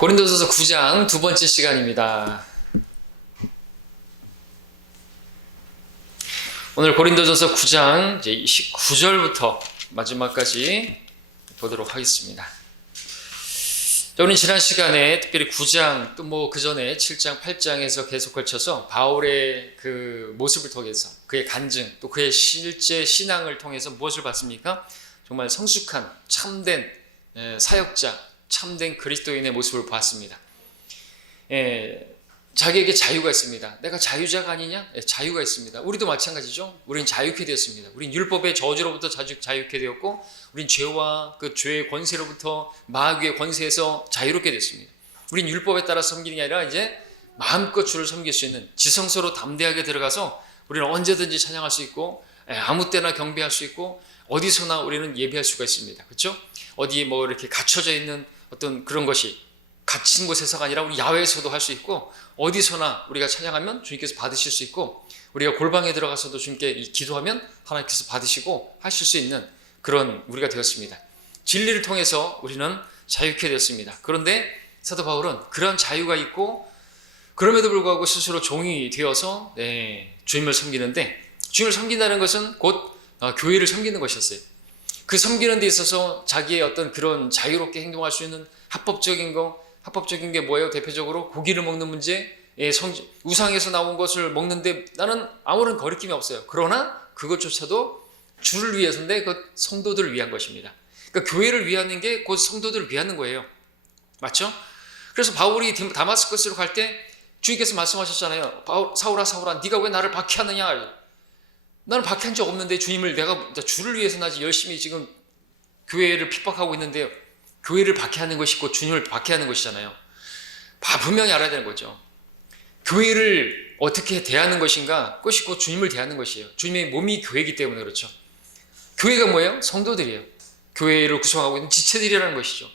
고린도전서 9장 두 번째 시간입니다. 오늘 고린도전서 9장 이제 19절부터 마지막까지 보도록 하겠습니다. 우리는 지난 시간에 특별히 9장 또 뭐 그 전에 7장, 8장에서 계속 걸쳐서 바울의 그 모습을 통해서 그의 간증 또 그의 실제 신앙을 통해서 무엇을 봤습니까? 정말 성숙한 참된 사역자, 참된 그리스도인의 모습을 보았습니다. 자기에게 자유가 있습니다. 내가 자유자가 아니냐? 자유가 있습니다. 우리도 마찬가지죠. 우린 자유케 되었습니다. 우린 율법의 저주로부터 자유케 되었고, 우린 죄와 그 죄의 권세로부터 마귀의 권세에서 자유롭게 됐습니다. 우린 율법에 따라 섬기는 게 아니라 이제 마음껏 주를 섬길 수 있는 지성소로 담대하게 들어가서 우리는 언제든지 찬양할 수 있고, 아무 때나 경배할 수 있고, 어디서나 우리는 예배할 수가 있습니다. 그렇죠? 어디에 뭐 이렇게 갇혀져 있는 어떤 그런 것이 갇힌 곳에서가 아니라 우리 야외에서도 할 수 있고, 어디서나 우리가 찬양하면 주님께서 받으실 수 있고, 우리가 골방에 들어가서도 주님께 기도하면 하나님께서 받으시고 하실 수 있는 그런 우리가 되었습니다. 진리를 통해서 우리는 자유케 되었습니다. 그런데 사도 바울은 그런 자유가 있고 그럼에도 불구하고 스스로 종이 되어서 주님을 섬기는데, 주님을 섬긴다는 것은 곧 교회를 섬기는 것이었어요. 그 섬기는 데 있어서 자기의 어떤 그런 자유롭게 행동할 수 있는 합법적인 게 뭐예요? 대표적으로 고기를 먹는 문제, 우상에서 나온 것을 먹는데 나는 아무런 거리낌이 없어요. 그러나 그것조차도 주를 위해서인데 그 성도들을 위한 것입니다. 그러니까 교회를 위하는 게 곧 성도들을 위하는 거예요. 맞죠? 그래서 바울이 다마스커스로 갈 때 주님께서 말씀하셨잖아요. 사울아 사울아 네가 왜 나를 박해하느냐. 나는 박해한 적 없는데 내가 주를 위해서 나지 열심히 지금 교회를 핍박하고 있는데, 교회를 박해하는 것이 곧 주님을 박해하는 것이잖아요. 분명히 알아야 되는 거죠. 교회를 어떻게 대하는 것인가, 그것이 곧 주님을 대하는 것이에요. 주님의 몸이 교회이기 때문에 그렇죠. 교회가 뭐예요? 성도들이에요. 교회를 구성하고 있는 지체들이라는 것이죠.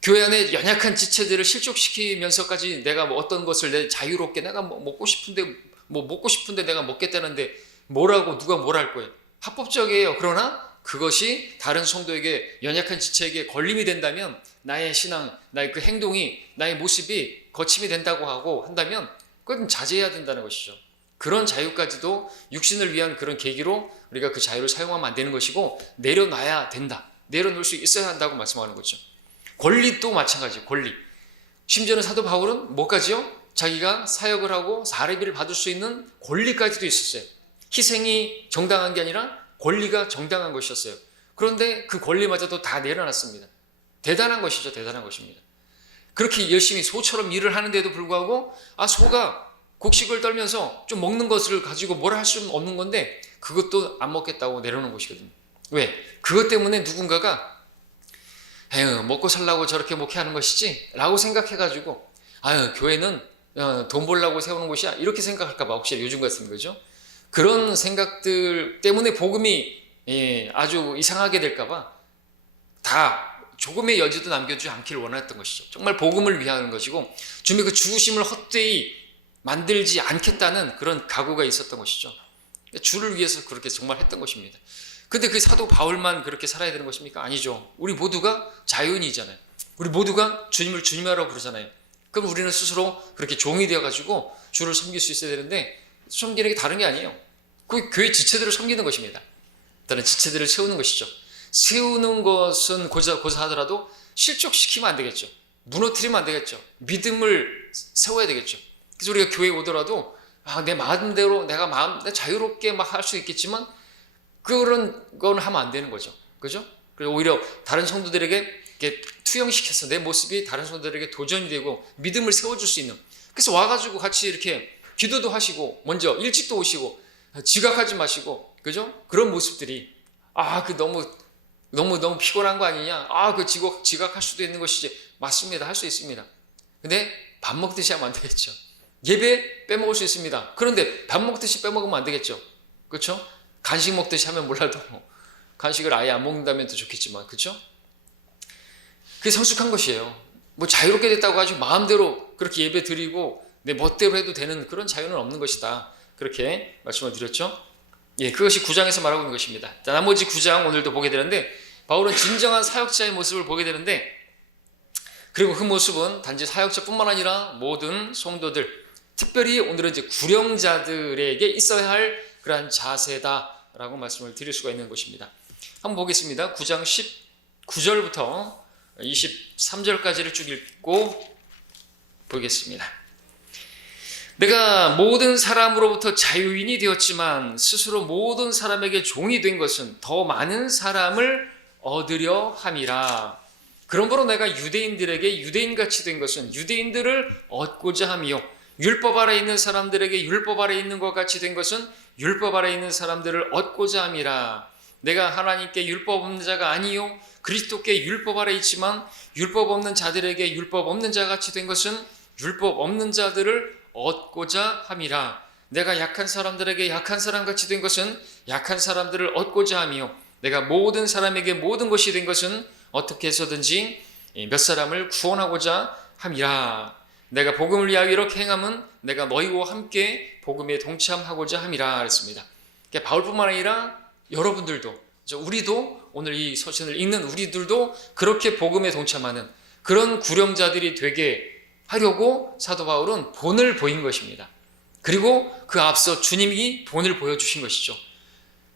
교회 안에 연약한 지체들을 실족시키면서까지 내가 어떤 것을 내 자유롭게 내가 먹고 싶은데 내가 먹겠다는데 누가 뭘 할 거예요? 합법적이에요. 그러나 그것이 다른 성도에게, 연약한 지체에게 걸림이 된다면, 나의 신앙, 나의 그 행동이, 나의 모습이 거침이 된다고 한다면 그건 자제해야 된다는 것이죠. 그런 자유까지도 육신을 위한 그런 계기로 우리가 그 자유를 사용하면 안 되는 것이고, 내려놔야 된다. 내려놓을 수 있어야 한다고 말씀하는 거죠. 권리도 마찬가지예요. 권리. 심지어는 사도 바울은 뭐까지요? 자기가 사역을 하고 사례비를 받을 수 있는 권리까지도 있었어요. 희생이 정당한 게 아니라 권리가 정당한 것이었어요. 그런데 그 권리마저도 다 내려놨습니다. 대단한 것이죠. 대단한 것입니다. 그렇게 열심히 소처럼 일을 하는데도 불구하고 소가 곡식을 떨면서 좀 먹는 것을 가지고 뭐라 할 수는 없는 건데 그것도 안 먹겠다고 내려놓은 것이거든요. 왜? 그것 때문에 누군가가 먹고 살라고 저렇게 목회하는 것이지 라고 생각해가지고 교회는 돈 벌려고 세우는 곳이야 이렇게 생각할까 봐 혹시 요즘 같은 거죠. 그런 생각들 때문에 복음이 아주 이상하게 될까 봐 다 조금의 여지도 남겨주지 않기를 원했던 것이죠. 정말 복음을 위하는 것이고 주님의 그 죽으심을 헛되이 만들지 않겠다는 그런 각오가 있었던 것이죠. 주를 위해서 그렇게 정말 했던 것입니다. 근데 그 사도 바울만 그렇게 살아야 되는 것입니까? 아니죠. 우리 모두가 자유인이잖아요. 우리 모두가 주님을 주님이라고 부르잖아요. 그럼 우리는 스스로 그렇게 종이 되어가지고 주를 섬길 수 있어야 되는데, 섬기는 게 다른 게 아니에요. 그 교회 지체들을 섬기는 것입니다. 다른 지체들을 세우는 것이죠. 세우는 것은 고사하더라도 실족시키면 안 되겠죠. 무너뜨리면 안 되겠죠. 믿음을 세워야 되겠죠. 그래서 우리가 교회에 오더라도 내 마음대로 내가 자유롭게 막 할 수 있겠지만 그런 건 하면 안 되는 거죠. 그죠? 그리고 오히려 다른 성도들에게 이렇게 투영시켜서 내 모습이 다른 성도들에게 도전이 되고 믿음을 세워줄 수 있는, 그래서 와가지고 같이 이렇게 기도도 하시고 먼저 일찍도 오시고 지각하지 마시고, 그죠? 그런 모습들이 너무 피곤한 거 아니냐? 지각할 수도 있는 것이지. 맞습니다. 할 수 있습니다. 근데 밥 먹듯이 하면 안 되겠죠. 예배 빼먹을 수 있습니다. 그런데 밥 먹듯이 빼먹으면 안 되겠죠. 그렇죠? 간식 먹듯이 하면 몰라도 간식을 아예 안 먹는다면 더 좋겠지만, 그렇죠? 그게 성숙한 것이에요. 자유롭게 됐다고 가지고 마음대로 그렇게 예배 드리고 내 멋대로 해도 되는 그런 자유는 없는 것이다. 그렇게 말씀을 드렸죠. 그것이 9장에서 말하고 있는 것입니다. 나머지 9장 오늘도 보게 되는데, 바울은 진정한 사역자의 모습을 보게 되는데, 그리고 그 모습은 단지 사역자뿐만 아니라 모든 성도들, 특별히 오늘은 이제 구령자들에게 있어야 할 그러한 자세다라고 말씀을 드릴 수가 있는 것입니다. 한번 보겠습니다. 9장 19절부터 23절까지를 쭉 읽고 보겠습니다. 내가 모든 사람으로부터 자유인이 되었지만 스스로 모든 사람에게 종이 된 것은 더 많은 사람을 얻으려 함이라. 그러므로 내가 유대인들에게 유대인같이 된 것은 유대인들을 얻고자 함이요, 율법 아래 있는 사람들에게 율법 아래 있는 것 같이 된 것은 율법 아래 있는 사람들을 얻고자 함이라. 내가 하나님께 율법 없는 자가 아니요 그리스도께 율법 아래 있지만 율법 없는 자들에게 율법 없는 자 같이 된 것은 율법 없는 자들을 얻고자 함이라. 내가 약한 사람들에게 약한 사람 같이 된 것은 약한 사람들을 얻고자 함이요, 내가 모든 사람에게 모든 것이 된 것은 어떻게 해서든지 몇 사람을 구원하고자 함이라. 내가 복음을 위하여 이렇게 행함은 내가 너희와 함께 복음에 동참하고자 함이라 했습니다. 그러니까 바울뿐만 아니라 여러분들도, 우리도 오늘 이 서신을 읽는 우리들도 그렇게 복음에 동참하는 그런 구령자들이 되게 하려고 사도 바울은 본을 보인 것입니다. 그리고 그 앞서 주님이 본을 보여주신 것이죠.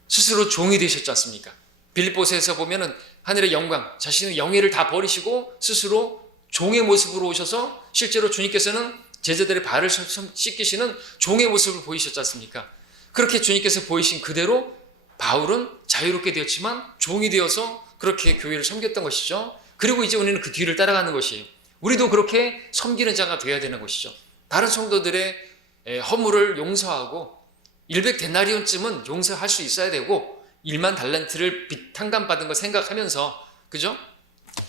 스스로 종이 되셨지 않습니까? 빌립보서에서 보면은 하늘의 영광, 자신의 영예를 다 버리시고 스스로 종의 모습으로 오셔서 실제로 주님께서는 제자들의 발을 씻기시는 종의 모습을 보이셨지 않습니까? 그렇게 주님께서 보이신 그대로 바울은 자유롭게 되었지만 종이 되어서 그렇게 교회를 섬겼던 것이죠. 그리고 이제 우리는 그 뒤를 따라가는 것이에요. 우리도 그렇게 섬기는 자가 되어야 되는 것이죠. 다른 성도들의 허물을 용서하고 100데나리온쯤은 용서할 수 있어야 되고 1만 달란트를 탕감받은 거 생각하면서, 그죠?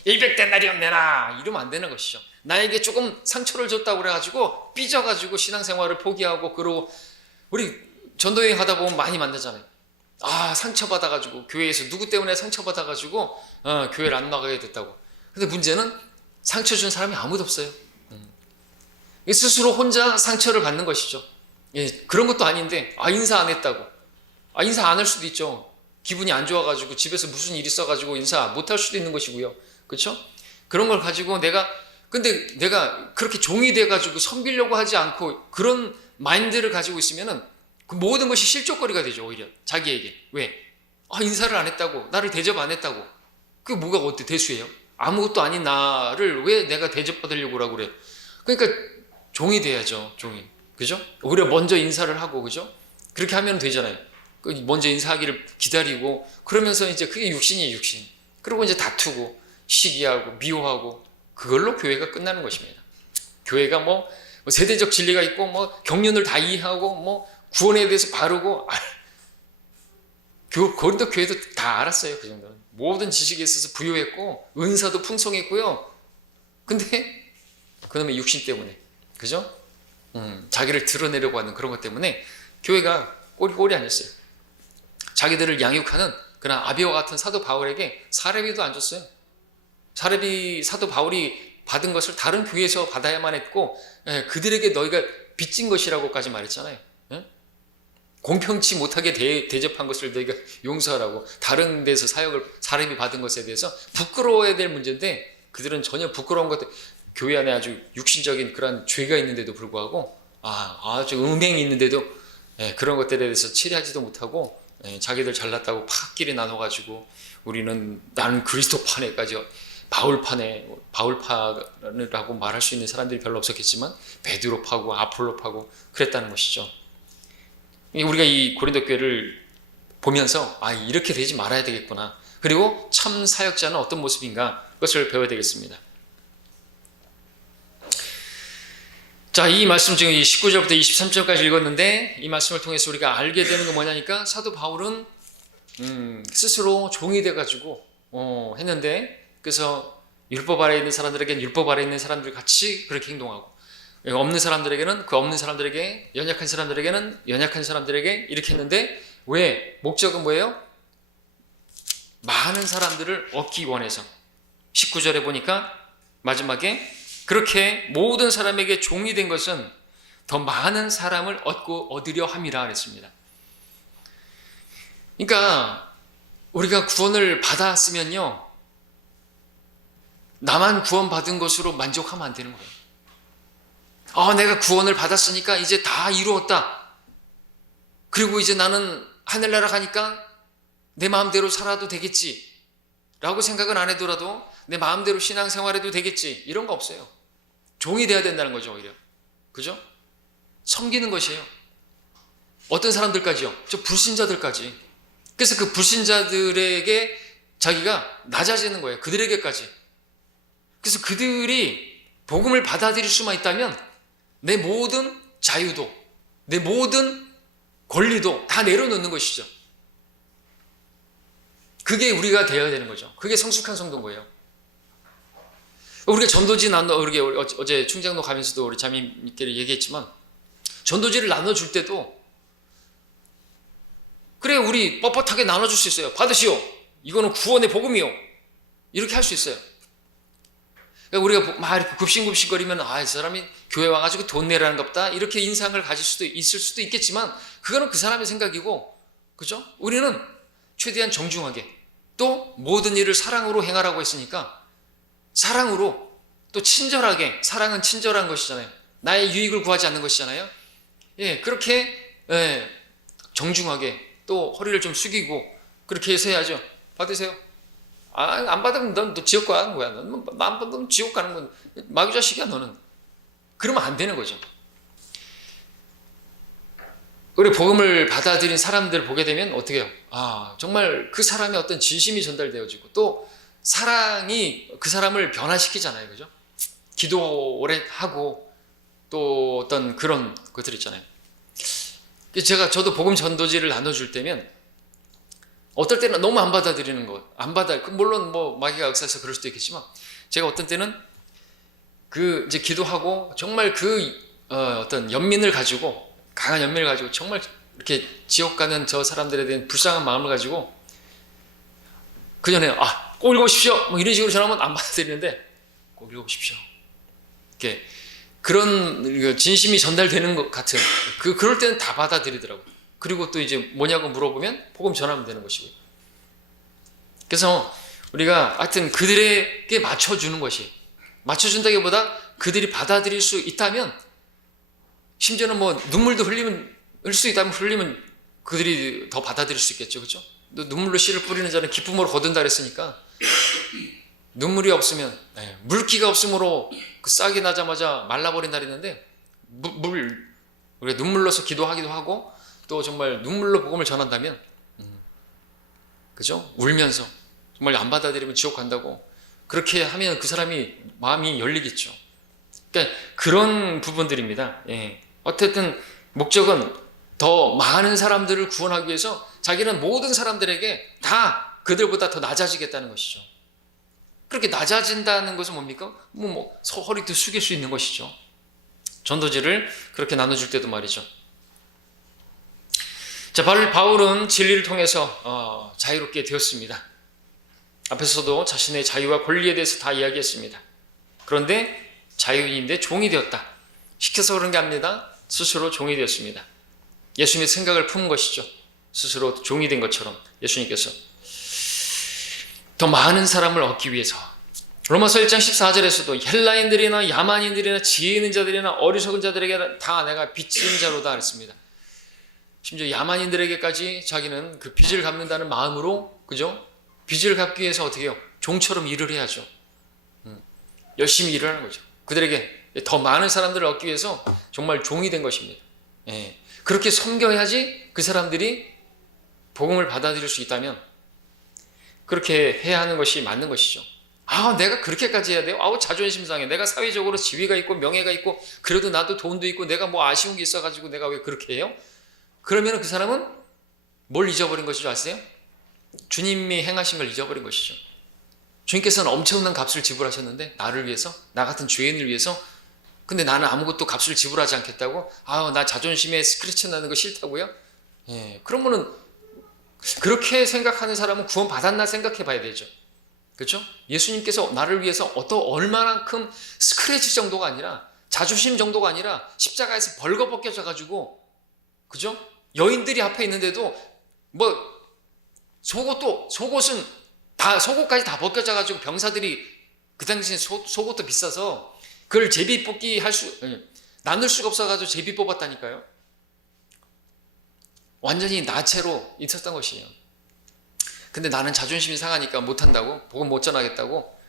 100데나리온 내놔 이러면 안 되는 것이죠. 나에게 조금 상처를 줬다고 그래가지고 삐져가지고 신앙생활을 포기하고, 그러고 우리 전도여행 하다 보면 많이 만나잖아요. 상처받아가지고 교회에서 누구 때문에 상처받아가지고 교회를 안 나가게 됐다고. 근데 문제는 상처 준 사람이 아무도 없어요. 스스로 혼자 상처를 받는 것이죠. 그런 것도 아닌데 인사 안 했다고. 인사 안 할 수도 있죠. 기분이 안 좋아가지고 집에서 무슨 일이 있어가지고 인사 못 할 수도 있는 것이고요. 그렇죠? 그런 걸 가지고 근데 내가 그렇게 종이 돼가지고 섬기려고 하지 않고 그런 마인드를 가지고 있으면은 그 모든 것이 실족거리가 되죠. 오히려 자기에게. 왜? 인사를 안 했다고, 나를 대접 안 했다고. 그게 뭐가 어때 대수예요? 아무것도 아닌 나를 왜 내가 대접받으려고 하라고 그래? 그러니까 종이 돼야죠. 종이. 그죠? 오히려 먼저 인사를 하고, 그죠? 그렇게 하면 되잖아요. 먼저 인사하기를 기다리고, 그러면서 이제 그게 육신이에요, 육신. 그리고 이제 다투고 시기하고 미워하고, 그걸로 교회가 끝나는 것입니다. 교회가 뭐 세대적 진리가 있고 뭐 경륜을 다 이해하고 뭐 구원에 대해서 바르고, 고린도 교회도 다 알았어요. 그 정도는 모든 지식에 있어서 부유했고 은사도 풍성했고요. 근데 그놈의 육신 때문에, 그죠? 자기를 드러내려고 하는 그런 것 때문에 교회가 꼴이 아니었어요. 자기들을 양육하는 그런 아비와 같은 사도 바울에게 사례비도 안 줬어요. 사례비 사도 바울이 받은 것을 다른 교회에서 받아야만 했고, 그들에게 너희가 빚진 것이라고까지 말했잖아요. 공평치 못하게 대접한 것을 너희가 용서하라고. 다른 데서 사례비 받은 것에 대해서 부끄러워야 될 문제인데 그들은 전혀 부끄러운 것들, 교회 안에 아주 육신적인 그런 죄가 있는데도 불구하고 아주 음행이 있는데도 그런 것들에 대해서 치리하지도 못하고 자기들 잘났다고 팥끼리 나눠가지고 나는 그리스도파네까지, 바울파라고 말할 수 있는 사람들이 별로 없었겠지만 베드로파고 아폴로파고 그랬다는 것이죠. 우리가 이 고린도 교회를 보면서 이렇게 되지 말아야 되겠구나. 그리고 참 사역자는 어떤 모습인가, 그것을 배워야 되겠습니다. 자, 이 말씀 지금 19절부터 23절까지 읽었는데 이 말씀을 통해서 우리가 알게 되는 건 뭐냐니까, 사도 바울은 스스로 종이 돼가지고 했는데, 그래서 율법 아래 있는 사람들에게는 율법 아래 있는 사람들 같이 그렇게 행동하고, 없는 사람들에게는 그 없는 사람들에게, 연약한 사람들에게는 연약한 사람들에게 이렇게 했는데, 왜? 목적은 뭐예요? 많은 사람들을 얻기 원해서. 19절에 보니까 마지막에 그렇게 모든 사람에게 종이 된 것은 더 많은 사람을 얻으려 함이라 그랬습니다. 그러니까 우리가 구원을 받았으면요, 나만 구원받은 것으로 만족하면 안 되는 거예요. 내가 구원을 받았으니까 이제 다 이루었다. 그리고 이제 나는 하늘나라 가니까 내 마음대로 살아도 되겠지 라고 생각은 안 해더라도 내 마음대로 신앙생활해도 되겠지, 이런 거 없어요. 종이 돼야 된다는 거죠. 오히려, 그죠? 섬기는 것이에요. 어떤 사람들까지요? 저 불신자들까지. 그래서 그 불신자들에게 자기가 낮아지는 거예요. 그들에게까지. 그래서 그들이 복음을 받아들일 수만 있다면 내 모든 자유도, 내 모든 권리도 다 내려놓는 것이죠. 그게 우리가 되어야 되는 거죠. 그게 성숙한 성도인 거예요. 우리가 전도지 우리 어제 충장로 가면서도 우리 자매님께를 얘기했지만, 전도지를 나눠줄 때도 그래, 우리 뻣뻣하게 나눠줄 수 있어요. 받으시오. 이거는 구원의 복음이요. 이렇게 할 수 있어요. 그러니까 우리가 막 이렇게 굽신굽신거리면 이 사람이 교회 와가지고 돈 내라는 것보다 이렇게 인상을 가질 수도 있을 수도 있겠지만, 그거는 그 사람의 생각이고, 그죠? 우리는 최대한 정중하게, 또 모든 일을 사랑으로 행하라고 했으니까 사랑으로, 또 친절하게, 사랑은 친절한 것이잖아요. 나의 유익을 구하지 않는 것이잖아요. 그렇게 정중하게, 또 허리를 좀 숙이고 그렇게 해서 해야죠. 받으세요. 안 받으면 넌 지옥 가는 거야. 넌 지옥 가는 건 마귀 자식이야 너는. 그러면 안 되는 거죠. 우리 복음을 받아들인 사람들 보게 되면 어떻게 해요? 정말 그 사람의 어떤 진심이 전달되어지고, 또 사랑이 그 사람을 변화시키잖아요. 그죠? 기도 오래 하고, 또 어떤 그런 것들 있잖아요. 저도 복음 전도지를 나눠줄 때면 어떨 때는 너무 안 받아들이는 거, 물론 뭐 마귀가 역사해서 그럴 수도 있겠지만, 제가 어떤 때는 이제 기도하고 정말 어떤 연민을 가지고, 강한 연민을 가지고 정말 이렇게 지옥 가는 저 사람들에 대한 불쌍한 마음을 가지고 그 전에 꼭 읽어보십시오 뭐 이런 식으로 전하면 안 받아들이는데, 꼭 읽어보십시오. 이렇게 그런 진심이 전달되는 것 같은 그럴 때는 다 받아들이더라고요. 그리고 또 이제 뭐냐고 물어보면 복음 전하면 되는 것이고요. 그래서 우리가 하여튼 그들에게 맞춰주는 것이, 맞춰준다기보다 그들이 받아들일 수 있다면, 심지어는 뭐 눈물도 흘릴 수 있다면 흘리면 그들이 더 받아들일 수 있겠죠. 그렇죠? 눈물로 씨를 뿌리는 자는 기쁨으로 거둔다 그랬으니까, 눈물이 없으면, 물기가 없으므로 그 싹이 나자마자 말라버린다 그랬는데, 우리가 눈물로서 기도하기도 하고, 또 정말 눈물로 복음을 전한다면, 그죠? 울면서 정말 안 받아들이면 지옥 간다고, 그렇게 하면 그 사람이 마음이 열리겠죠. 그러니까 그런 부분들입니다. 어쨌든 목적은 더 많은 사람들을 구원하기 위해서 자기는 모든 사람들에게 다 그들보다 더 낮아지겠다는 것이죠. 그렇게 낮아진다는 것은 뭡니까? 허리도 숙일 수 있는 것이죠. 전도지를 그렇게 나눠줄 때도 말이죠. 자, 바울은 진리를 통해서 자유롭게 되었습니다. 앞에서도 자신의 자유와 권리에 대해서 다 이야기했습니다. 그런데 자유인인데 종이 되었다. 시켜서 그런 게 아닙니다. 스스로 종이 되었습니다. 예수님의 생각을 품은 것이죠. 스스로 종이 된 것처럼 예수님께서 더 많은 사람을 얻기 위해서. 로마서 1장 14절에서도 헬라인들이나 야만인들이나 지혜 있는 자들이나 어리석은 자들에게 다 내가 빚진 자로다 했습니다. 심지어 야만인들에게까지 자기는 그 빚을 갚는다는 마음으로, 그죠? 빚을 갚기 위해서 어떻게 해요? 종처럼 일을 해야죠. 열심히 일을 하는 거죠. 그들에게 더 많은 사람들을 얻기 위해서 정말 종이 된 것입니다. 그렇게 섬겨야지 그 사람들이 복음을 받아들일 수 있다면, 그렇게 해야 하는 것이 맞는 것이죠. 내가 그렇게까지 해야 돼요? 자존심 상해. 내가 사회적으로 지위가 있고 명예가 있고 그래도 나도 돈도 있고 내가 뭐 아쉬운 게 있어가지고 내가 왜 그렇게 해요? 그러면 그 사람은 뭘 잊어버린 것이죠? 아세요? 주님이 행하신 걸 잊어버린 것이죠. 주님께서는 엄청난 값을 지불하셨는데, 나를 위해서, 나 같은 죄인을 위해서. 근데 나는 아무것도 값을 지불하지 않겠다고? 나 자존심에 스크래치 나는 거 싫다고요? 그러면은 그렇게 생각하는 사람은 구원 받았나 생각해 봐야 되죠. 그렇죠? 예수님께서 나를 위해서 얼마만큼 스크래치 정도가 아니라, 자존심 정도가 아니라 십자가에서 벌거벗겨져 가지고, 그죠? 여인들이 앞에 있는데도 속옷까지 다 벗겨져 가지고 병사들이 그 당시에 속옷도 비싸서 그걸 제비 뽑기 나눌 수가 없어가지고 제비 뽑았다니까요. 완전히 나체로 있었던 것이에요. 근데 나는 자존심이 상하니까 못한다고, 복음 못 전하겠다고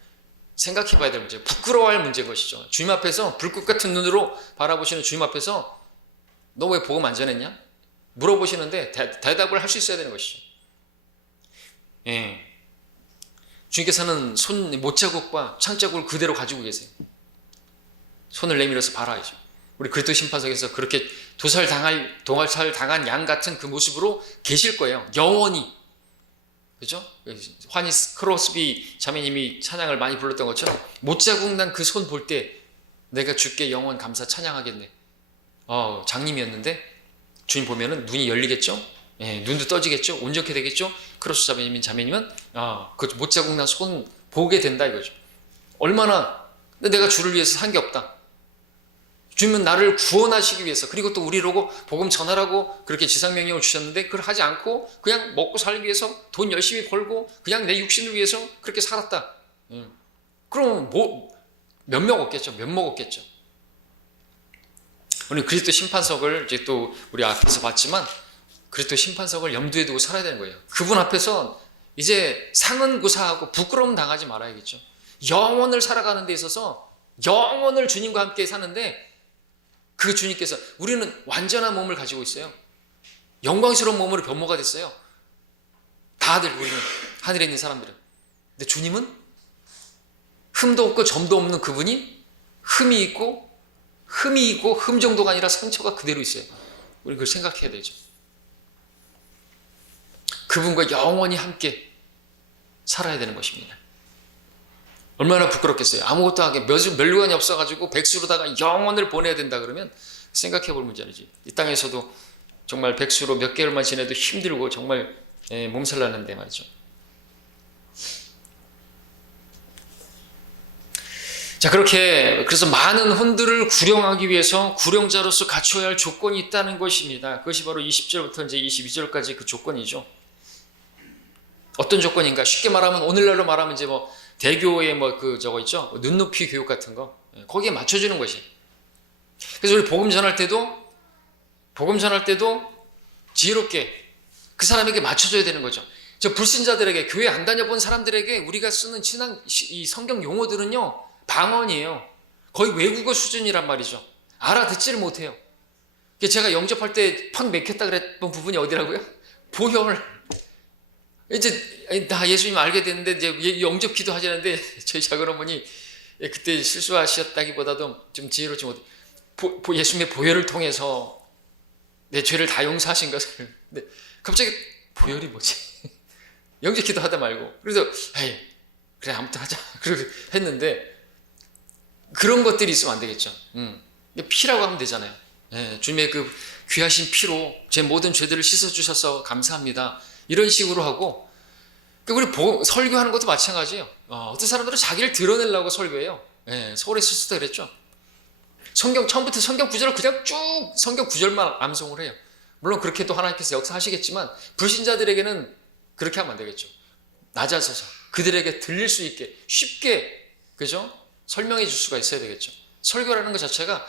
생각해 봐야 될 문제예요. 부끄러워할 문제인 것이죠. 주님 앞에서 불꽃 같은 눈으로 바라보시는 주님 앞에서 너 왜 복음 안 전했냐? 물어보시는데 대답을 할 수 있어야 되는 것이죠. 예. 주님께서는 손 못자국과 창자국을 그대로 가지고 계세요. 손을 내밀어서 바라야죠. 우리 그리스도 심판석에서 그렇게 도살 당한 양 같은 그 모습으로 계실 거예요. 영원히. 그죠? 화니스 크로스비 자매님이 찬양을 많이 불렀던 것처럼 못자국 난 그 손 볼 때 내가 주께 영원 감사 찬양하겠네. 장님이었는데 주님 보면은 눈이 열리겠죠? 예, 눈도 떠지겠죠? 온전케 되겠죠? 크로스 자매님은 그 못자국 난 손 보게 된다 이거죠. 얼마나 내가 주를 위해서 산 게 없다. 주님은 나를 구원하시기 위해서, 그리고 또 우리로고 복음 전하라고 그렇게 지상명령을 주셨는데 그걸 하지 않고 그냥 먹고 살기 위해서 돈 열심히 벌고 그냥 내 육신을 위해서 그렇게 살았다. 그럼 면목 없겠죠. 면목 없겠죠. 우리 그리스도 심판석을 이제 또 우리 앞에서 봤지만 그리스도 심판석을 염두에 두고 살아야 되는 거예요. 그분 앞에서 이제 상은 구사하고 부끄러움 당하지 말아야겠죠. 영원을 살아가는 데 있어서 영원을 주님과 함께 사는데 그 주님께서, 우리는 완전한 몸을 가지고 있어요. 영광스러운 몸으로 변모가 됐어요. 다들 우리는 하늘에 있는 사람들은. 근데 주님은 흠도 없고 점도 없는 그분이 흠이 있고 흠 정도가 아니라 상처가 그대로 있어요. 우리 그걸 생각해야 되죠. 그분과 영원히 함께 살아야 되는 것입니다. 얼마나 부끄럽겠어요. 아무것도 하게 멸류관이 없어가지고 백수로다가 영원을 보내야 된다 그러면 생각해 볼 문제지. 이 땅에서도 정말 백수로 몇 개월만 지내도 힘들고 정말 몸살 나는데 말이죠. 자, 그래서 많은 혼들을 구령하기 위해서 구령자로서 갖춰야 할 조건이 있다는 것입니다. 그것이 바로 20절부터 이제 22절까지 그 조건이죠. 어떤 조건인가? 쉽게 말하면, 오늘날로 말하면 이제 대교의 저거 있죠? 눈높이 교육 같은 거. 거기에 맞춰주는 것이. 그래서 우리 복음 전할 때도 지혜롭게 그 사람에게 맞춰줘야 되는 거죠. 저 불신자들에게, 교회 안 다녀본 사람들에게 우리가 쓰는 이 성경 용어들은요, 방언이에요. 거의 외국어 수준이란 말이죠. 알아듣지를 못해요. 제가 영접할 때 팍 맥혔다 그랬던 부분이 어디라고요? 보혈. 이제 나 예수님 알게 됐는데 이제 영접 기도하시는데 저희 작은어머니 그때 실수하셨다기보다도 좀 지혜롭지 못해. 예수님의 보혈을 통해서 내 죄를 다 용서하신 것을. 근데 갑자기 보혈이 뭐지? 영접 기도하다 말고. 그래서 에이, 그래 아무튼 하자. 그렇게 했는데 그런 것들이 있으면 안 되겠죠. 피라고 하면 되잖아요. 주님의 그 귀하신 피로 제 모든 죄들을 씻어주셔서 감사합니다. 이런 식으로 하고, 우리 설교하는 것도 마찬가지예요. 어떤 사람들은 자기를 드러내려고 설교해요. 서울에 있을 때 그랬죠. 처음부터 성경 구절을 그냥 쭉 성경 구절만 암송을 해요. 물론 그렇게도 하나님께서 역사하시겠지만 불신자들에게는 그렇게 하면 안 되겠죠. 낮아서서 그들에게 들릴 수 있게 쉽게, 그죠? 설명해 줄 수가 있어야 되겠죠. 설교라는 것 자체가,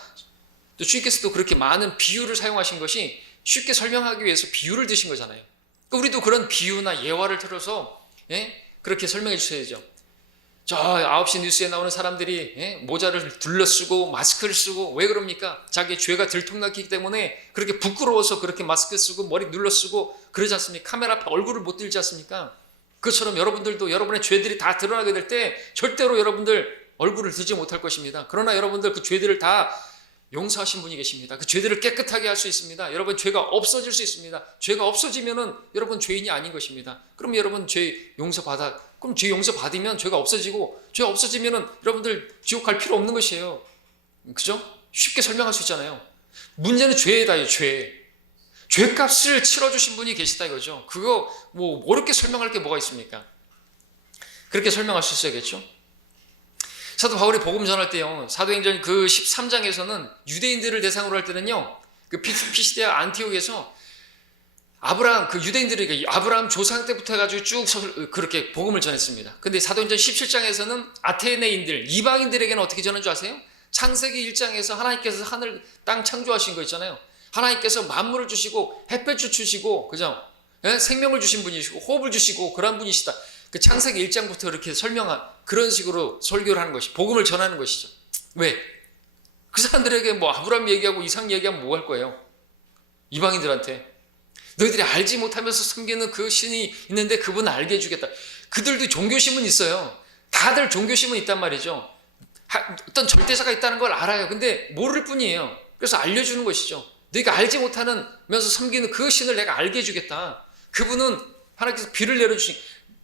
또 주님께서도 그렇게 많은 비유를 사용하신 것이 쉽게 설명하기 위해서 비유를 드신 거잖아요. 우리도 그런 비유나 예화를 들어서 그렇게 설명해 주셔야죠. 저 9시 뉴스에 나오는 사람들이 모자를 둘러쓰고 마스크를 쓰고 왜 그럽니까? 자기 죄가 들통났기 때문에 그렇게 부끄러워서 그렇게 마스크 쓰고 머리 눌러쓰고 그러지 않습니까? 카메라 앞에 얼굴을 못 들지 않습니까? 그것처럼 여러분들도 여러분의 죄들이 다 드러나게 될 때 절대로 여러분들 얼굴을 들지 못할 것입니다. 그러나 여러분들 그 죄들을 다 용서하신 분이 계십니다. 그 죄들을 깨끗하게 할 수 있습니다. 여러분 죄가 없어질 수 있습니다. 죄가 없어지면은 여러분 죄인이 아닌 것입니다. 그럼 여러분 죄 용서받으면 죄가 없어지고, 죄가 없어지면은 여러분들 지옥 갈 필요 없는 것이에요. 그죠? 쉽게 설명할 수 있잖아요. 문제는 죄다요, 죄. 죄값을 치러주신 분이 계시다 이거죠. 그거 어렵게 설명할 게 뭐가 있습니까? 그렇게 설명할 수 있어야겠죠. 사도 바울이 복음 전할 때요, 사도행전 그 13장에서는 유대인들을 대상으로 할 때는요, 그 피시디아 안티옥에서 아브라함, 그 유대인들에게 아브라함 조상 때부터 해가지고 쭉 그렇게 복음을 전했습니다. 근데 사도행전 17장에서는 아테네인들, 이방인들에게는 어떻게 전한 줄 아세요? 창세기 1장에서 하나님께서 하늘, 땅 창조하신 거 있잖아요. 하나님께서 만물을 주시고 햇볕을 주시고, 그죠? 예? 생명을 주신 분이시고 호흡을 주시고 그런 분이시다. 그 창세기 1장부터 이렇게 설명한 그런 식으로 설교를 하는 것이, 복음을 전하는 것이죠. 왜? 그 사람들에게 뭐 아브라함 얘기하고 이삭 얘기하면 뭐 할 거예요? 이방인들한테 너희들이 알지 못하면서 섬기는 그 신이 있는데 그분을 알게 해주겠다. 그들도 종교심은 있어요. 다들 종교심은 있단 말이죠. 어떤 절대자가 있다는 걸 알아요. 근데 모를 뿐이에요. 그래서 알려주는 것이죠. 너희가 알지 못하면서 섬기는 그 신을 내가 알게 해주겠다. 그분은 하나님께서 비를 내려주신,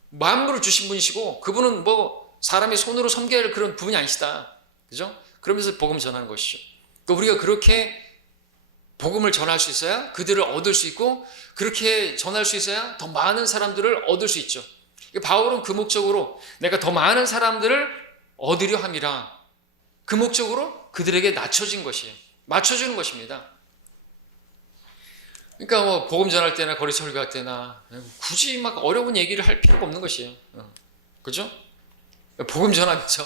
만물을 주신 분이시고, 그분은 뭐 사람의 손으로 섬겨야 할 그런 분이 아니시다. 그죠? 그러면서 복음을 전하는 것이죠. 그러니까 우리가 그렇게 복음을 전할 수 있어야 그들을 얻을 수 있고, 그렇게 전할 수 있어야 더 많은 사람들을 얻을 수 있죠. 바울은 그 목적으로 내가 더 많은 사람들을 얻으려 함이라, 그 목적으로 그들에게 낮춰진 것이에요. 맞춰주는 것입니다. 그러니까 뭐 복음 전할 때나 거리 설교할 때나 굳이 막 어려운 얘기를 할 필요가 없는 것이에요. 그죠? 복음 전하면서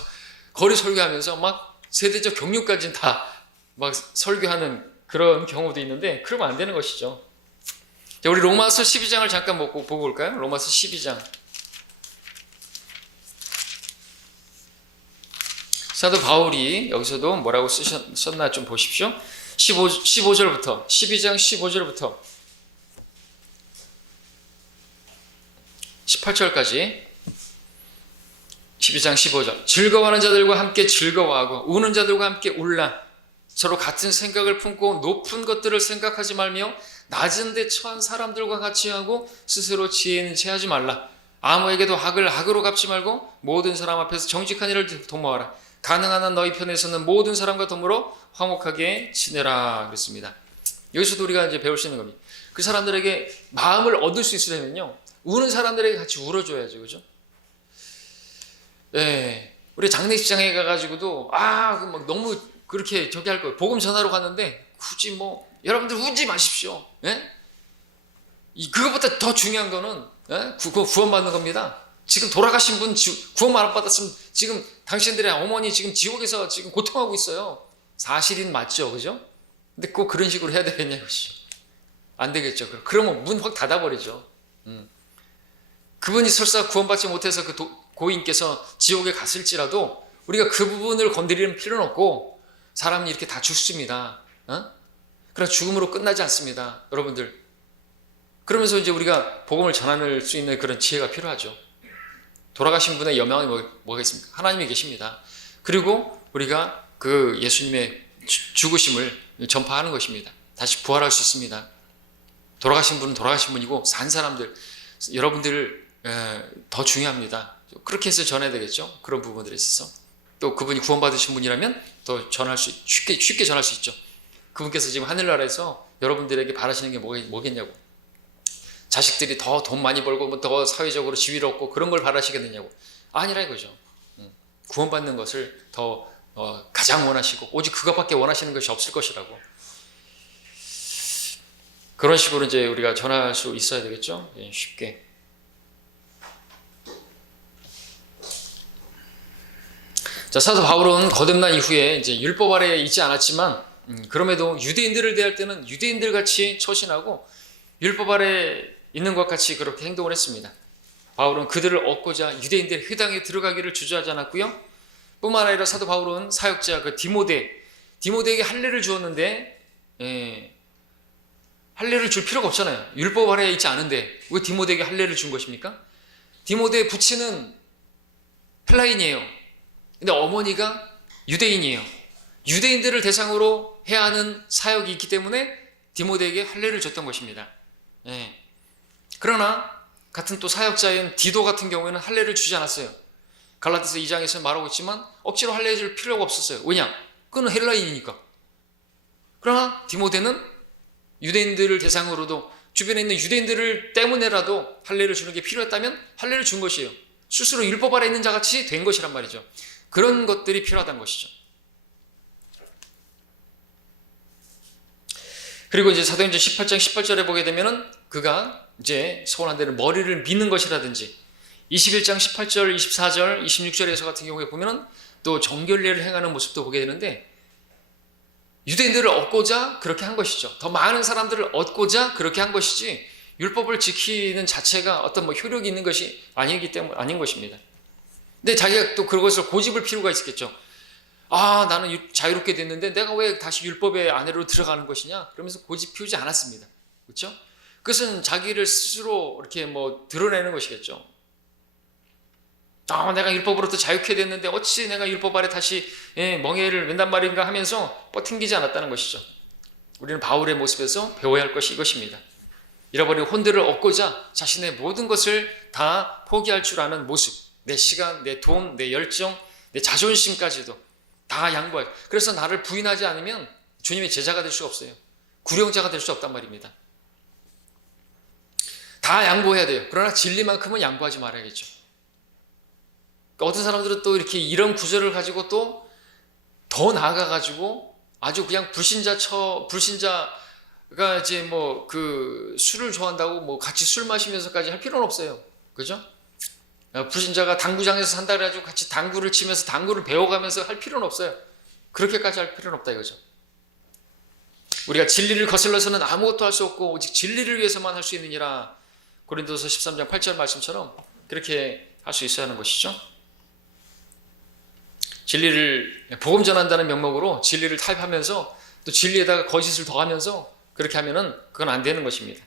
거리 설교하면서 막 세대적 경륜까지는 다 막 설교하는 그런 경우도 있는데, 그러면 안 되는 것이죠. 자, 우리 로마서 12장을 잠깐 보고 올까요? 로마서 12장. 사도 바울이 여기서도 뭐라고 썼나 좀 보십시오. 15절부터 12장 15절부터 18절까지 12장 15절. 즐거워하는 자들과 함께 즐거워하고 우는 자들과 함께 울라. 서로 같은 생각을 품고 높은 것들을 생각하지 말며 낮은 데 처한 사람들과 같이 하고 스스로 지혜 있는 체 하지 말라. 아무에게도 악을 악으로 갚지 말고 모든 사람 앞에서 정직한 일을 도모하라. 가능한 한 너희 편에서는 모든 사람과 더불어 화목하게 지내라 그랬습니다. 여기서도 우리가 이제 배울 수 있는 겁니다. 그 사람들에게 마음을 얻을 수 있으려면요, 우는 사람들에게 같이 울어줘야죠, 그죠? 네, 우리 장례식장에 가가지고도 막 너무 그렇게 저기 할 거예요. 복음 전하러 갔는데 굳이 뭐 여러분들 울지 마십시오. 예? 그것보다 더 중요한 거는 구원받는 겁니다. 지금 돌아가신 분 구원만 안 받았으면 지금 당신들의 어머니 지금 지옥에서 지금 고통하고 있어요. 사실인 맞죠, 그죠? 근데 꼭 그런 식으로 해야 되겠냐 이것이죠. 안 되겠죠. 그러면 문 확 닫아버리죠. 그분이 설사 구원받지 못해서 그 고인께서 지옥에 갔을지라도 우리가 그 부분을 건드리는 필요는 없고, 사람이 이렇게 다 죽습니다. 그러나 죽음으로 끝나지 않습니다, 여러분들. 그러면서 이제 우리가 복음을 전할 수 있는 그런 지혜가 필요하죠. 돌아가신 분의 여명이 뭐가 있습니까? 하나님이 계십니다. 그리고 우리가 그 예수님의 죽으심을 전파하는 것입니다. 다시 부활할 수 있습니다. 돌아가신 분은 돌아가신 분이고 산 사람들, 여러분들 더 중요합니다. 그렇게 해서 전해야 되겠죠. 그런 부분들에 있어서. 또 그분이 구원받으신 분이라면 더 쉽게 전할 수 있죠. 그분께서 지금 하늘나라에서 여러분들에게 바라시는 게 뭐겠냐고. 자식들이 더 돈 많이 벌고 뭐 더 사회적으로 지위를 얻고 그런 걸 바라시겠느냐고. 아니라 이거죠. 구원받는 것을 더 가장 원하시고 오직 그것밖에 원하시는 것이 없을 것이라고. 그런 식으로 이제 우리가 전할 수 있어야 되겠죠. 쉽게. 자, 사도 바울은 거듭난 이후에 이제 율법 아래에 있지 않았지만, 그럼에도 유대인들을 대할 때는 유대인들 같이 처신하고 율법 아래에 있는 것 같이 그렇게 행동을 했습니다. 바울은 그들을 얻고자 유대인들 회당에 들어가기를 주저하지 않았고요. 뿐만 아니라 사도 바울은 사역자 그 디모데에게 할례를 주었는데, 할례를 줄 필요가 없잖아요. 율법 아래에 있지 않은데 왜 디모데에게 할례를 준 것입니까? 디모데의 부친은 헬라인이에요. 근데 어머니가 유대인이에요. 유대인들을 대상으로 해야 하는 사역이 있기 때문에 디모데에게 할례를 줬던 것입니다. 그러나 같은 또 사역자인 디도 같은 경우에는 할례를 주지 않았어요. 갈라디아서 2장에서 말하고 있지만 억지로 할례 줄 필요가 없었어요. 왜냐? 그는 헬라인이니까. 그러나 디모데는 유대인들을 대상으로도 주변에 있는 유대인들을 때문에라도 할례를 주는 게 필요했다면 할례를 준 것이에요. 스스로 율법 아래 있는 자같이 된 것이란 말이죠. 그런 것들이 필요하다는 것이죠. 그리고 이제 사도행전 18장 18절에 보게 되면은 그가 이제 소원한 대로 머리를 미는 것이라든지 21장 18절, 24절, 26절에서 같은 경우에 보면은 또 정결례를 행하는 모습도 보게 되는데 유대인들을 얻고자 그렇게 한 것이죠. 더 많은 사람들을 얻고자 그렇게 한 것이지 율법을 지키는 자체가 어떤 뭐 효력이 있는 것이 아닌 것입니다. 근데 자기가 또 그것을 고집을 필요가 있었겠죠. 아, 나는 자유롭게 됐는데 내가 왜 다시 율법의 안으로 들어가는 것이냐? 그러면서 고집 피우지 않았습니다. 그렇죠? 그것은 자기를 스스로 이렇게 뭐 드러내는 것이겠죠. 아, 내가 율법으로부터 자유케 됐는데 어찌 내가 율법 아래 다시 멍에를 맨단 말인가 하면서 뻗팅기지 않았다는 것이죠. 우리는 바울의 모습에서 배워야 할 것이 이것입니다. 잃어버린 혼들을 얻고자 자신의 모든 것을 다 포기할 줄 아는 모습, 내 시간, 내 돈, 내 열정, 내 자존심까지도 다 양보할. 그래서 나를 부인하지 않으면 주님의 제자가 될 수가 없어요. 구령자가 될 수 없단 말입니다. 다 양보해야 돼요. 그러나 진리만큼은 양보하지 말아야겠죠. 어떤 사람들은 또 이렇게 이런 구절을 가지고 또 더 나아가가지고 아주 그냥 불신자가 이제 뭐 그 술을 좋아한다고 뭐 같이 술 마시면서까지 할 필요는 없어요. 그죠? 불신자가 당구장에서 산다 그래가지고 같이 당구를 치면서 당구를 배워가면서 할 필요는 없어요. 그렇게까지 할 필요는 없다 이거죠. 우리가 진리를 거슬러서는 아무것도 할 수 없고 오직 진리를 위해서만 할 수 있느니라. 고린도서 13장 8절 말씀처럼 그렇게 할 수 있어야 하는 것이죠. 진리를 복음 전한다는 명목으로 진리를 타협하면서 또 진리에다가 거짓을 더하면서 그렇게 하면은 그건 안 되는 것입니다.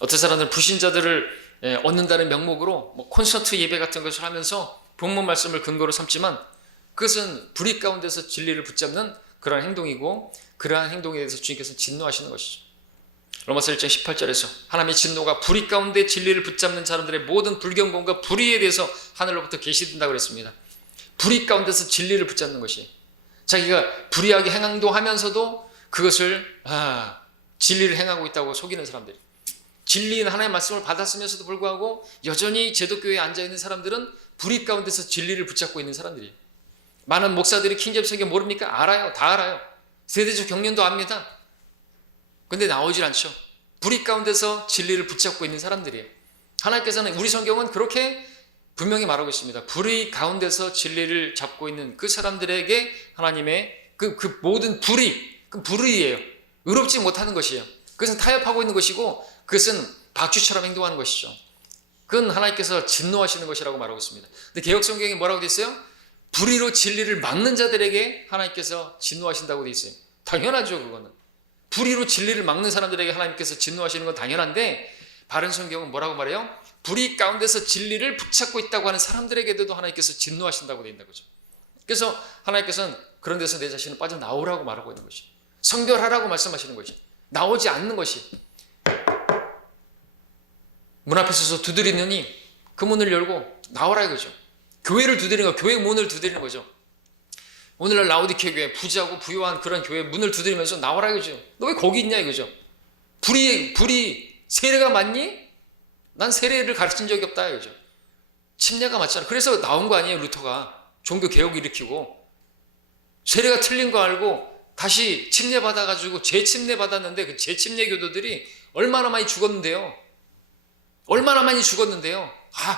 어떤 사람들은 불신자들을 얻는다는 명목으로 뭐 콘서트 예배 같은 것을 하면서 본문 말씀을 근거로 삼지만 그것은 불의 가운데서 진리를 붙잡는 그러한 행동이고 그러한 행동에 대해서 주님께서 진노하시는 것이죠. 로마서 1장 18절에서 하나님의 진노가 불의 가운데 진리를 붙잡는 사람들의 모든 불경건과 불의에 대해서 하늘로부터 계시된다고 그랬습니다. 불의 가운데서 진리를 붙잡는 것이 자기가 불의하게 행동하면서도 그것을 진리를 행하고 있다고 속이는 사람들이 진리인 하나님의 말씀을 받았으면서도 불구하고 여전히 제독교회에 앉아있는 사람들은 불의 가운데서 진리를 붙잡고 있는 사람들이에요. 많은 목사들이 킹제임스 성경 모릅니까? 알아요. 다 알아요. 세대적 경륜도 압니다. 근데 나오질 않죠. 불의 가운데서 진리를 붙잡고 있는 사람들이에요. 하나님께서는 우리 성경은 그렇게 분명히 말하고 있습니다. 불의 가운데서 진리를 잡고 있는 그 사람들에게 하나님의 그 모든 그 불의예요. 의롭지 못하는 것이에요. 그것은 타협하고 있는 것이고 그것은 박쥐처럼 행동하는 것이죠. 그건 하나님께서 진노하시는 것이라고 말하고 있습니다. 근데 개역 성경에 뭐라고 돼 있어요? 불의로 진리를 막는 자들에게 하나님께서 진노하신다고 돼 있어요. 당연하죠, 그거는. 불의로 진리를 막는 사람들에게 하나님께서 진노하시는 건 당연한데 바른 성경은 뭐라고 말해요? 불의 가운데서 진리를 붙잡고 있다고 하는 사람들에게도 하나님께서 진노하신다고 되어 있는 거죠. 그래서 하나님께서는 그런 데서 내 자신을 빠져나오라고 말하고 있는 것이 성결하라고 말씀하시는 것이 나오지 않는 것이 문 앞에 서서 두드리느니 그 문을 열고 나오라 이거죠. 교회를 두드리는 거, 교회 문을 두드리는 거죠. 오늘날 라오디케 교회 부자고 부유한 그런 교회 문을 두드리면서 나오라 이거죠. 너 왜 거기 있냐 이거죠. 불이 세례가 맞니? 난 세례를 가르친 적이 없다 이거죠. 침례가 맞잖아. 그래서 나온 거 아니에요. 루터가 종교 개혁 일으키고 세례가 틀린 거 알고 다시 침례 받아가지고 재침례 받았는데 그 재침례 교도들이 얼마나 많이 죽었는데요. 얼마나 많이 죽었는데요.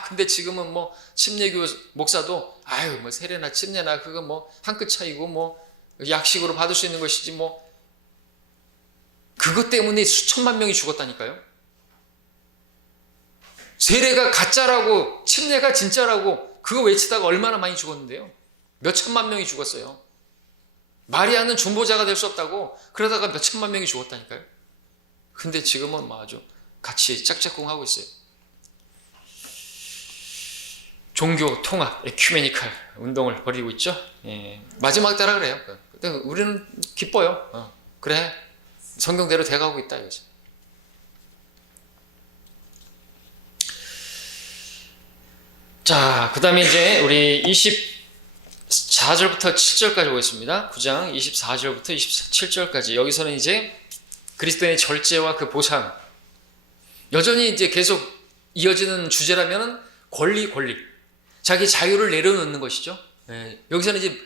근데 지금은 뭐 침례교 목사도 뭐 세례나 침례나 그거 뭐 한 끗 차이고 뭐 약식으로 받을 수 있는 것이지 뭐 그것 때문에 수천만 명이 죽었다니까요. 세례가 가짜라고 침례가 진짜라고 그거 외치다가 얼마나 많이 죽었는데요. 몇 천만 명이 죽었어요. 마리아는 중보자가 될 수 없다고 그러다가 몇 천만 명이 죽었다니까요. 근데 지금은 뭐 아주 같이 짝짝꿍하고 있어요. 종교 통합, 에큐메니칼 운동을 벌이고 있죠. 마지막 때라 그래요. 근데 우리는 기뻐요. 그래, 성경대로 돼가고 있다 이거죠. 자, 그 다음에 이제 우리 24절부터 7절까지 보겠습니다. 9장 24절부터 27절까지. 여기서는 이제 그리스도의 절제와 그 보상. 여전히 이제 계속 이어지는 주제라면 권리. 자기 자유를 내려놓는 것이죠. 여기서는 이제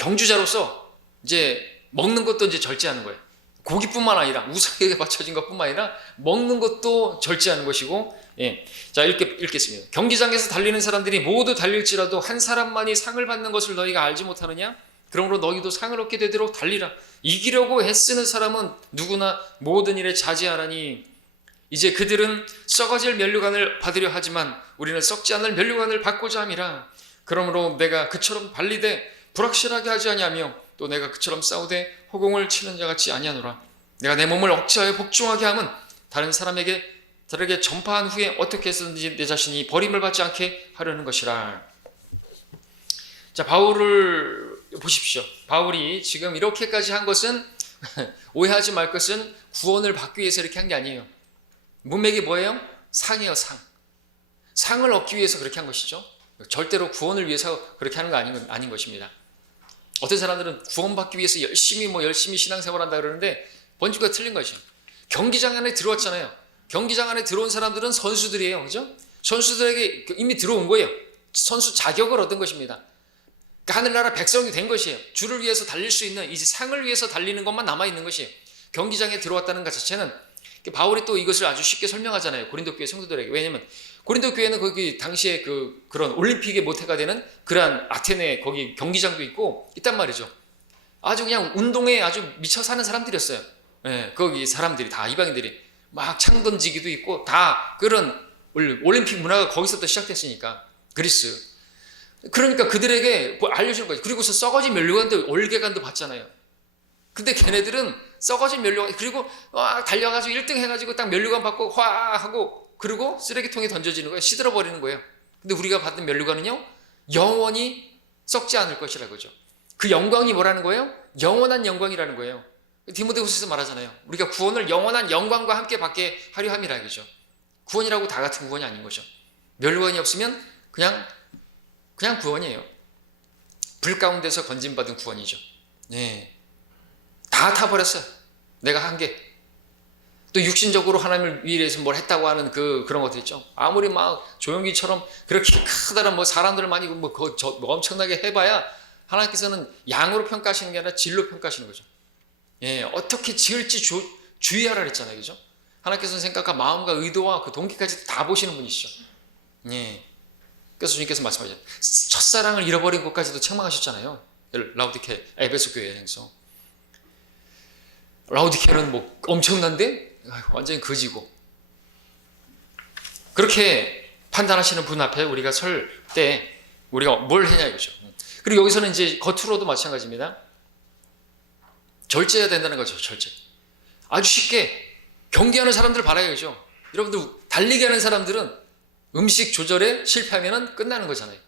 경주자로서 이제 먹는 것도 이제 절제하는 거예요. 고기뿐만 아니라 우상에게 바쳐진 것뿐만 아니라 먹는 것도 절제하는 것이고, 자, 읽겠습니다. 경기장에서 달리는 사람들이 모두 달릴지라도 한 사람만이 상을 받는 것을 너희가 알지 못하느냐? 그러므로 너희도 상을 얻게 되도록 달리라. 이기려고 애쓰는 사람은 누구나 모든 일에 자제하라니. 이제 그들은 썩어질 면류관을 받으려 하지만 우리는 썩지 않을 면류관을 받고자 함이라. 그러므로 내가 그처럼 발리되 불확실하게 하지 아니하며 또 내가 그처럼 싸우되 허공을 치는 자 같지 아니하노라. 내가 내 몸을 억제하여 복종하게 함은 다른 사람에게 전파한 후에 어떻게 해서든지 내 자신이 버림을 받지 않게 하려는 것이라. 자, 바울을 보십시오. 바울이 지금 이렇게까지 한 것은 오해하지 말 것은 구원을 받기 위해서 이렇게 한 게 아니에요. 문맥이 뭐예요? 상이에요, 상. 상을 얻기 위해서 그렇게 한 것이죠. 절대로 구원을 위해서 그렇게 하는 거 아닌 것입니다. 어떤 사람들은 구원받기 위해서 열심히 신앙생활 한다 그러는데 번지가 틀린 것이죠. 경기장 안에 들어왔잖아요. 경기장 안에 들어온 사람들은 선수들이에요. 그죠? 선수들에게 이미 들어온 거예요. 선수 자격을 얻은 것입니다. 그러니까 하늘나라 백성이 된 것이에요. 주를 위해서 달릴 수 있는, 이제 상을 위해서 달리는 것만 남아있는 것이에요. 경기장에 들어왔다는 것 자체는, 바울이 또 이것을 아주 쉽게 설명하잖아요. 고린도 교회 성도들에게. 왜냐면 고린도 교회는 거기 당시에 그런 올림픽의 모태가 되는 그러한 아테네 거기 경기장도 있단 말이죠. 아주 그냥 운동에 아주 미쳐 사는 사람들이었어요. 거기 사람들이 다 이방인들이 막 창 던지기도 있고 다 그런 올림픽 문화가 거기서부터 시작됐으니까, 그리스. 그러니까 그들에게 알려주는 거죠. 그리고서 썩어진 면류관도 올개관도 받잖아요. 근데 걔네들은 썩어진 면류관, 그리고 달려가지고 1등 해가지고 딱 면류관 받고 화 하고 그리고 쓰레기통에 던져지는 거예요. 시들어버리는 거예요. 근데 우리가 받은 면류관은요, 영원히 썩지 않을 것이라는 거죠. 그 영광이 뭐라는 거예요? 영원한 영광이라는 거예요. 디모데후서에서 말하잖아요. 우리가 구원을 영원한 영광과 함께 받게 하려 함이라 이거죠. 구원이라고 다 같은 구원이 아닌 거죠. 면류관이 없으면 그냥 구원이에요. 불 가운데서 건진받은 구원이죠. 다 타버렸어요. 내가 한 게. 또 육신적으로 하나님을 위해서 뭘 했다고 하는 그런 것들 있죠. 아무리 막 조용기처럼 그렇게 크다란 사람들 많이 엄청나게 해봐야 하나님께서는 양으로 평가하시는 게 아니라 질로 평가하시는 거죠. 어떻게 지을지 주의하라 그랬잖아요. 그죠? 하나님께서는 생각과 마음과 의도와 그 동기까지 다 보시는 분이시죠. 그래서 주님께서 말씀하셨죠. 첫사랑을 잃어버린 것까지도 책망하셨잖아요. 라우디케 에베소 교회에서. 라우디케는 엄청난데 완전히 거지고. 그렇게 판단하시는 분 앞에 우리가 설 때 우리가 뭘 해냐 이거죠. 그리고 여기서는 이제 겉으로도 마찬가지입니다. 절제해야 된다는 거죠. 절제. 아주 쉽게 경기하는 사람들 봐야죠. 여러분들 달리기 하는 사람들은 음식 조절에 실패하면 끝나는 거잖아요.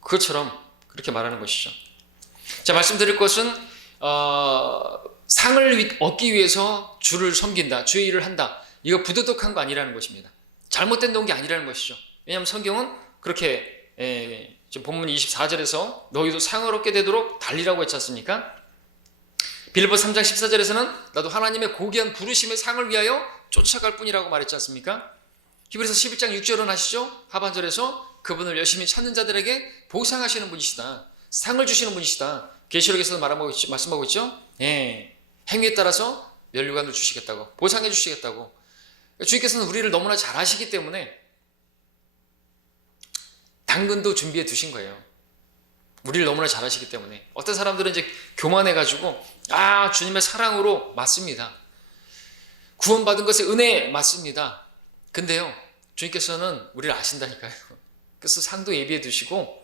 그것처럼 그렇게 말하는 것이죠. 자, 말씀드릴 것은 상을 얻기 위해서 주를 섬긴다, 주의 일을 한다. 이거 부도덕한 거 아니라는 것입니다. 잘못된 동기 아니라는 것이죠. 왜냐하면 성경은 그렇게 지금 본문 24절에서 너희도 상을 얻게 되도록 달리라고 했지 않습니까? 빌립보 3장 14절에서는 나도 하나님의 고귀한 부르심의 상을 위하여 쫓아갈 뿐이라고 말했지 않습니까? 히브리서 11장 6절은 아시죠? 하반절에서 그분을 열심히 찾는 자들에게 보상하시는 분이시다, 상을 주시는 분이시다. 계시록에서도 말씀하고 있죠? 행위에 따라서 면류관을 주시겠다고, 보상해 주시겠다고. 주님께서는 우리를 너무나 잘 아시기 때문에 당근도 준비해 두신 거예요. 우리를 너무나 잘 아시기 때문에. 어떤 사람들은 이제 교만해가지고 주님의 사랑으로 맞습니다. 구원받은 것의 은혜 맞습니다. 근데요, 주님께서는 우리를 아신다니까요. 그래서 상도 예비해 두시고,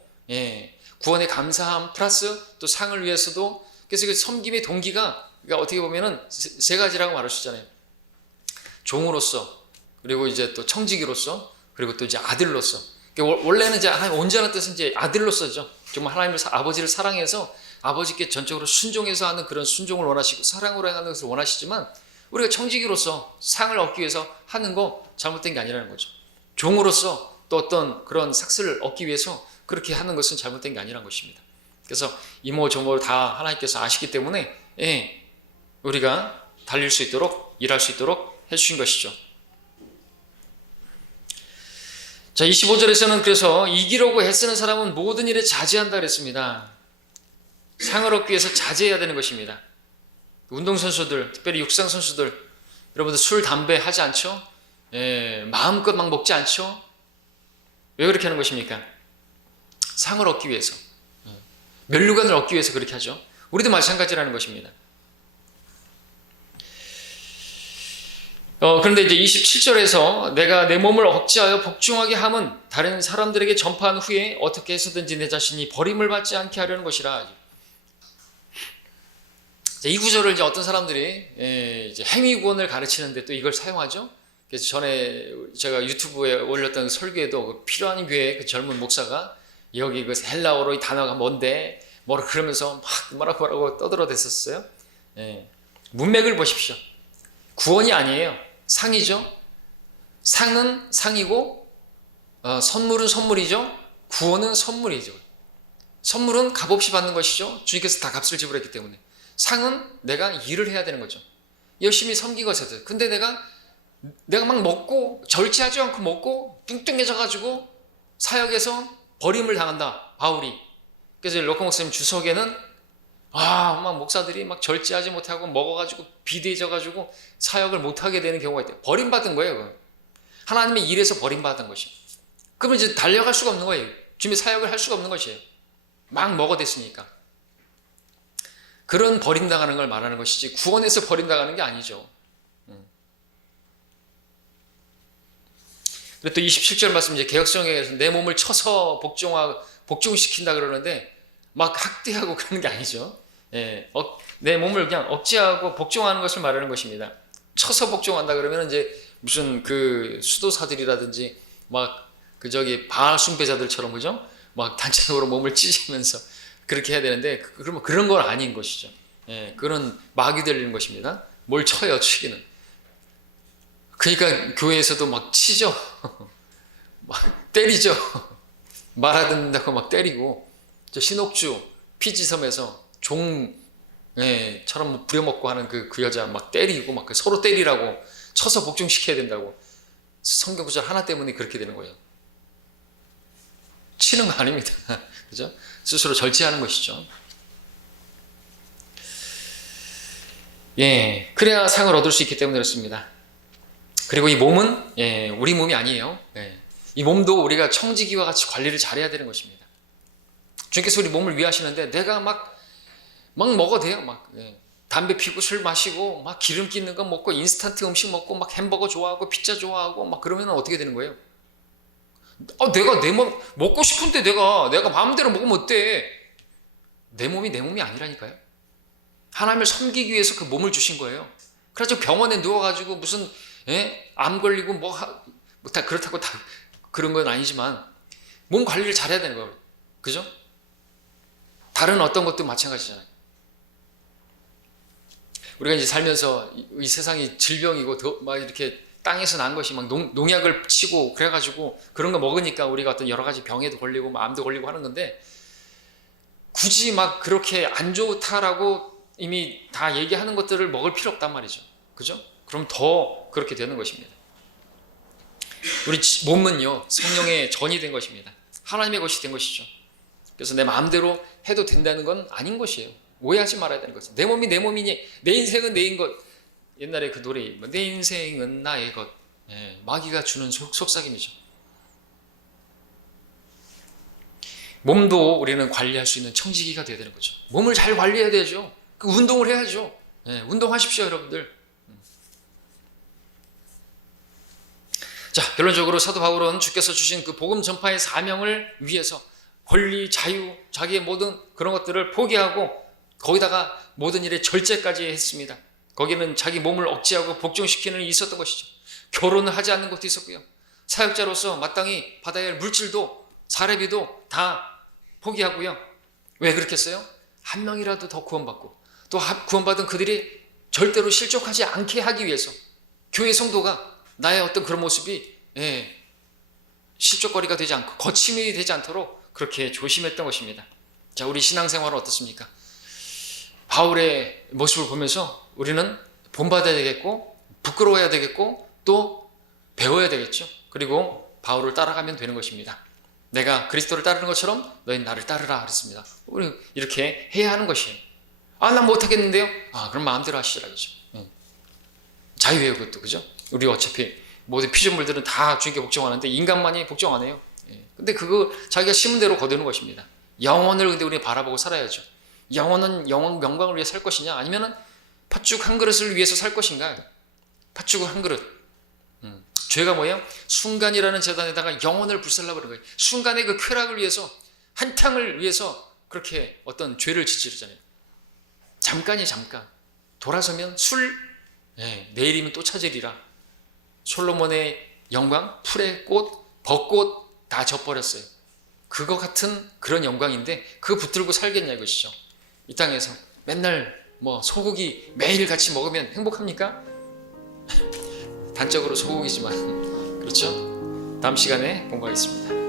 구원의 감사함 플러스 또 상을 위해서도, 그래서 그 섬김의 동기가 어떻게 보면은 세 가지라고 말할 수 있잖아요. 종으로서, 그리고 이제 또 청지기로서, 그리고 또 이제 아들로서. 원래는 이제 하나님 온전한 뜻은 이제 아들로서죠. 정말 하나님을 아버지를 사랑해서 아버지께 전적으로 순종해서 하는 그런 순종을 원하시고 사랑으로 행하는 것을 원하시지만, 우리가 청지기로서 상을 얻기 위해서 하는 거 잘못된 게 아니라는 거죠. 종으로서 또 어떤 그런 삭스를 얻기 위해서 그렇게 하는 것은 잘못된 게 아니라는 것입니다. 그래서 이모저모를 다 하나님께서 아시기 때문에 우리가 달릴 수 있도록, 일할 수 있도록 해주신 것이죠. 자, 25절에서는 그래서 이기려고 애쓰는 사람은 모든 일에 자제한다 그랬습니다. 상을 얻기 위해서 자제해야 되는 것입니다. 운동선수들, 특별히 육상선수들, 여러분들 술, 담배 하지 않죠? 마음껏 막 먹지 않죠? 왜 그렇게 하는 것입니까? 상을 얻기 위해서, 면류관을 얻기 위해서 그렇게 하죠. 우리도 마찬가지라는 것입니다. 그런데 이제 27절에서 내가 내 몸을 억제하여 복종하게 함은 다른 사람들에게 전파한 후에 어떻게 해서든지 내 자신이 버림을 받지 않게 하려는 것이라. 이 구절을 이제 어떤 사람들이 이제 행위구원을 가르치는데 또 이걸 사용하죠. 그래서 전에 제가 유튜브에 올렸던 설교에도 필요한 교회 그 젊은 목사가 여기 그 헬라어로 이 단어가 뭔데 뭐라 그러면서 막 뭐라고 떠들어댔었어요. 문맥을 보십시오. 구원이 아니에요. 상이죠. 상은 상이고 선물은 선물이죠. 구원은 선물이죠. 선물은 값없이 받는 것이죠. 주님께서 다 값을 지불했기 때문에. 상은 내가 일을 해야 되는 거죠. 열심히 섬기고 있어도. 근데 내가 막 먹고 절제하지 않고 먹고 뚱뚱해져 가지고 사역에서 버림을 당한다. 바울이. 그래서 로커 목사님 주석에는 막 목사들이 막 절제하지 못하고 먹어가지고 비대해져 가지고 사역을 못하게 되는 경우가 있대요. 버림받은 거예요. 그건. 하나님의 일에서 버림받은 것이에요. 그러면 이제 달려갈 수가 없는 거예요. 주님의 사역을 할 수가 없는 것이에요. 막 먹어댔으니까. 그런 버림당하는 걸 말하는 것이지 구원에서 버림당하는 게 아니죠. 그리고 또 27절 말씀 이제 개혁성경에서 내 몸을 쳐서 복종시킨다 그러는데 막 학대하고 그러는 게 아니죠. 내 몸을 그냥 억제하고 복종하는 것을 말하는 것입니다. 쳐서 복종한다 그러면 이제 무슨 그 수도사들이라든지 막 그 저기 바알 숭배자들처럼 그죠? 막 단체적으로 몸을 찢으면서 그렇게 해야 되는데 그러면 그런 건 아닌 것이죠. 그런 마귀 들리는 것입니다. 뭘 쳐요, 치기는. 그러니까 교회에서도 막 치죠. 막 때리죠. 말 안 듣는다고 막 때리고. 저 신옥주 피지섬에서 종처럼 부려먹고 하는 그 여자 막 때리고 막 서로 때리라고 쳐서 복종시켜야 된다고. 성경 구절 하나 때문에 그렇게 되는 거예요. 치는 거 아닙니다. 그죠? 스스로 절제하는 것이죠. 그래야 상을 얻을 수 있기 때문에 그렇습니다. 그리고 이 몸은 우리 몸이 아니에요. 이 몸도 우리가 청지기와 같이 관리를 잘해야 되는 것입니다. 주님께서 우리 몸을 위하시는데 내가 막 먹어도 돼요. 담배 피고 술 마시고 막 기름기 있는 거 먹고 인스턴트 음식 먹고 막 햄버거 좋아하고 피자 좋아하고 막 그러면 어떻게 되는 거예요? 내가 내 몸 먹고 싶은데 내가 마음대로 먹으면 어때? 내 몸이 내 몸이 아니라니까요. 하나님을 섬기기 위해서 그 몸을 주신 거예요. 그래서 병원에 누워가지고 무슨 암 걸리고 다 그렇다고 다 그런 건 아니지만 몸 관리를 잘해야 되는 거예요. 그죠? 다른 어떤 것도 마찬가지잖아요. 우리가 이제 살면서 이 세상이 질병이고 막 이렇게 땅에서 난 것이 막 농약을 치고 그래가지고 그런 거 먹으니까 우리가 어떤 여러 가지 병에도 걸리고 암도 걸리고 하는 건데 굳이 막 그렇게 안 좋다라고 이미 다 얘기하는 것들을 먹을 필요 없단 말이죠. 그죠? 그럼 더 그렇게 되는 것입니다. 우리 몸은요 성령의 전이 된 것입니다. 하나님의 것이 된 것이죠. 그래서 내 마음대로 해도 된다는 건 아닌 것이에요. 오해하지 말아야 되는 거죠. 내 몸이 내 몸이니 내 인생은 내인 것. 옛날에 그 노래 내 인생은 나의 것. 마귀가 주는 속삭임이죠. 몸도 우리는 관리할 수 있는 청지기가 되어야 되는 거죠. 몸을 잘 관리해야 되죠. 그 운동을 해야죠. 운동하십시오 여러분들. 자, 결론적으로 사도 바울은 주께서 주신 그 복음 전파의 사명을 위해서 권리, 자유, 자기의 모든 그런 것들을 포기하고 거기다가 모든 일에 절제까지 했습니다. 거기는 자기 몸을 억제하고 복종시키는 일이 있었던 것이죠. 결혼을 하지 않는 것도 있었고요. 사역자로서 마땅히 받아야 할 물질도 사례비도 다 포기하고요. 왜 그렇겠어요? 한 명이라도 더 구원받고 또 구원받은 그들이 절대로 실족하지 않게 하기 위해서 교회 성도가 나의 어떤 그런 모습이 실족거리가 되지 않고 거침이 되지 않도록 그렇게 조심했던 것입니다. 자, 우리 신앙생활은 어떻습니까? 바울의 모습을 보면서 우리는 본받아야 되겠고 부끄러워야 되겠고 또 배워야 되겠죠. 그리고 바울을 따라가면 되는 것입니다. 내가 그리스도를 따르는 것처럼 너희는 나를 따르라 그랬습니다. 우리 이렇게 해야 하는 것이에요. 아, 난 못하겠는데요. 아, 그럼 마음대로 하시라 그죠. 자유예요, 그것도. 그죠? 우리 어차피 모든 피조물들은 다 주님께 복종하는데 인간만이 복종 안 해요. 근데 그거 자기가 심은 대로 거두는 것입니다. 영혼을 근데 우리가 바라보고 살아야죠. 영혼은 영혼 명광을 위해 살 것이냐, 아니면은 팥죽 한 그릇을 위해서 살 것인가? 팥죽 한 그릇. 죄가 뭐예요? 순간이라는 재단에다가 영혼을 불살라버린 거예요. 순간의 그 쾌락을 위해서, 한탕을 위해서 그렇게 어떤 죄를 저지르잖아요. 잠깐이 잠깐. 돌아서면 술, 내일이면 또 찾으리라. 솔로몬의 영광, 풀의 꽃, 벚꽃 다 져버렸어요. 그거 같은 그런 영광인데 그거 붙들고 살겠냐 이것이죠. 이 땅에서 맨날 뭐 소고기 매일 같이 먹으면 행복합니까? 단적으로 소고기지만. 그렇죠? 다음 시간에 공부하겠습니다.